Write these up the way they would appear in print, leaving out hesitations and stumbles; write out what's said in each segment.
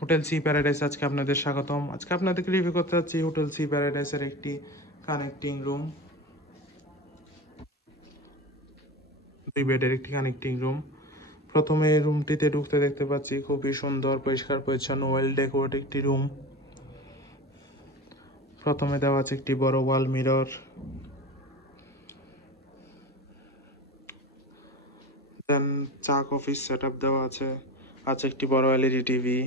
Hotel sea paradise আজকে আপনাদের স্বাগতম। আজকে আপনাদেরকে রিভিউ করতে যাচ্ছি হোটেল সি প্যারাডাইসের একটি কানেক্টিং রুম, 2 বেডের একটি কানেক্টিং রুম। প্রথমে রুমটিতে ঢুকতে দেখতে পাচ্ছি খুবই সুন্দর পরিষ্কার পরিচ্ছন্ন ওয়েল ডেকোরেট একটি রুম। প্রথমে দেওয়া আছে একটি বড় ওয়াল মিরর, দেন চা কফি সেট আপ দেওয়া আছে, আছে একটি বড় এলইডি টিভি,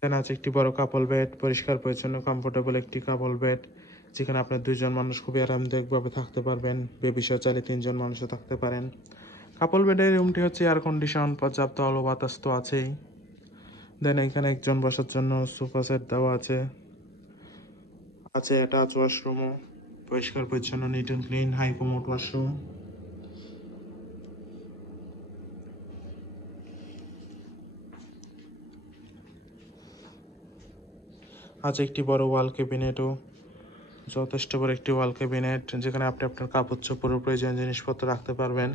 দেন আছে একটি বড় কাপল বেড, পরিষ্কার পরিচ্ছন্ন কমফোর্টেবল একটি কাপল বেড, যেখানে আপনার 2 জন মানুষ খুবই আরামদায়কভাবে থাকতে পারবেন। বেবি সহ চাইলে 3 জন মানুষও থাকতে পারেন। কাপল বেডের রুমটি হচ্ছে এয়ার কন্ডিশন, পর্যাপ্ত আলো বাতাস তো আছেই। দেন এখানে একজন বসার জন্য সোফা সেট দেওয়া আছে, আছে অ্যাটাচ ওয়াশরুমও, পরিষ্কার পরিচ্ছন্ন neat and clean high commode washroom. আছে একটি বড় ওয়াল ক্যাবিনেটও, যথেষ্ট বড় একটি ওয়াল ক্যাবিনেট, যেখানে আপনি আপনার কাপড় চোপড় প্রয়োজনীয় জিনিসপত্র রাখতে পারবেন।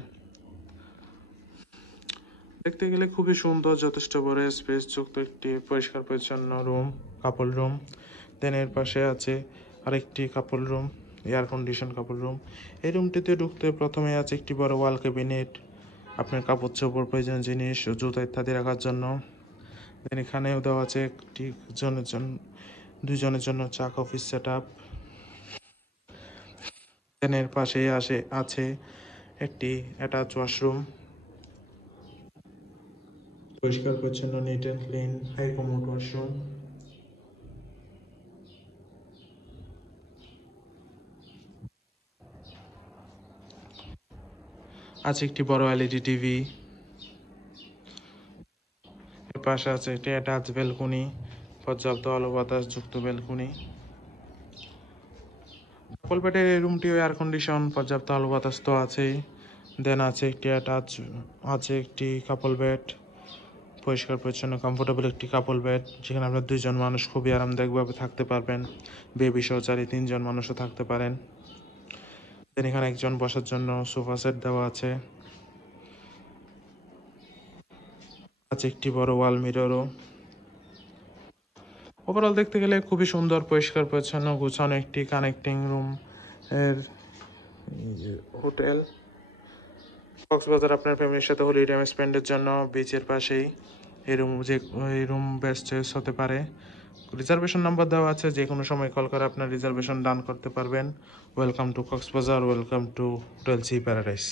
দেখতে গেলে খুবই সুন্দর, যথেষ্ট বড় স্পেস যুক্ত একটি পরিষ্কার পরিচ্ছন্ন রুম, কাপল রুম। দেন এর পাশে আছে আরেকটি কাপল রুম, এয়ার কন্ডিশন কাপল রুম। এই রুমটিতে ঢুকতে প্রথমে আছে একটি বড় ওয়াল ক্যাবিনেট, আপনার কাপড় চোপড় প্রয়োজনীয় জিনিস জুতা ইত্যাদি রাখার জন্য। দেন এখানেও দেওয়া আছে একটি জনের জন্য 2 জনের জন্য চা কফি সেট আপ। দেন এর পাশেই আছে একটি অ্যাটাচ ওয়াশরুম, পরিষ্কার পরিচ্ছন্ন neat and clean high commode washroom. আছে একটি বড় এলইডি টিভি, এর পাশে আছে একটি অ্যাটাচ ব্যালকনি, পর্যাপ্ত আলো বাতাস যুক্ত ব্যালকনি। কাপল বেডের এই রুমটিও এয়ার কন্ডিশন, পর্যাপ্ত আলো বাতাস তো আছেই। দেন আছে একটি কাপল বেড, পরিষ্কার পরিচ্ছন্ন কমফোর্টেবল একটি কাপল বেড, যেখানে আপনার 2 জন মানুষ খুবই আরামদায়কভাবে থাকতে পারবেন। বেবি সহ চাইলে 3 জন মানুষও থাকতে পারেন। দেন এখানে একজন বসার জন্য সোফা সেট দেওয়া আছে, আছে একটি বড় ওয়াল মিররও। ওভারঅল দেখতে গেলে খুবই সুন্দর, পরিষ্কার পরিচ্ছন্ন গোছানো একটি কানেক্টিং রুম এর হোটেল। কক্সবাজার আপনার ফ্যামিলির সাথে হলিডে টাইম স্পেন্ডের জন্য বিচের পাশেই এই রুম বেস্ট চয়েস হতে পারে। রিজার্ভেশন নাম্বার দেওয়া আছে, যে কোনো সময় কল করে আপনার রিজার্ভেশন ডান করতে পারবেন। Welcome to Cox's Bazar, welcome to hotel sea paradise.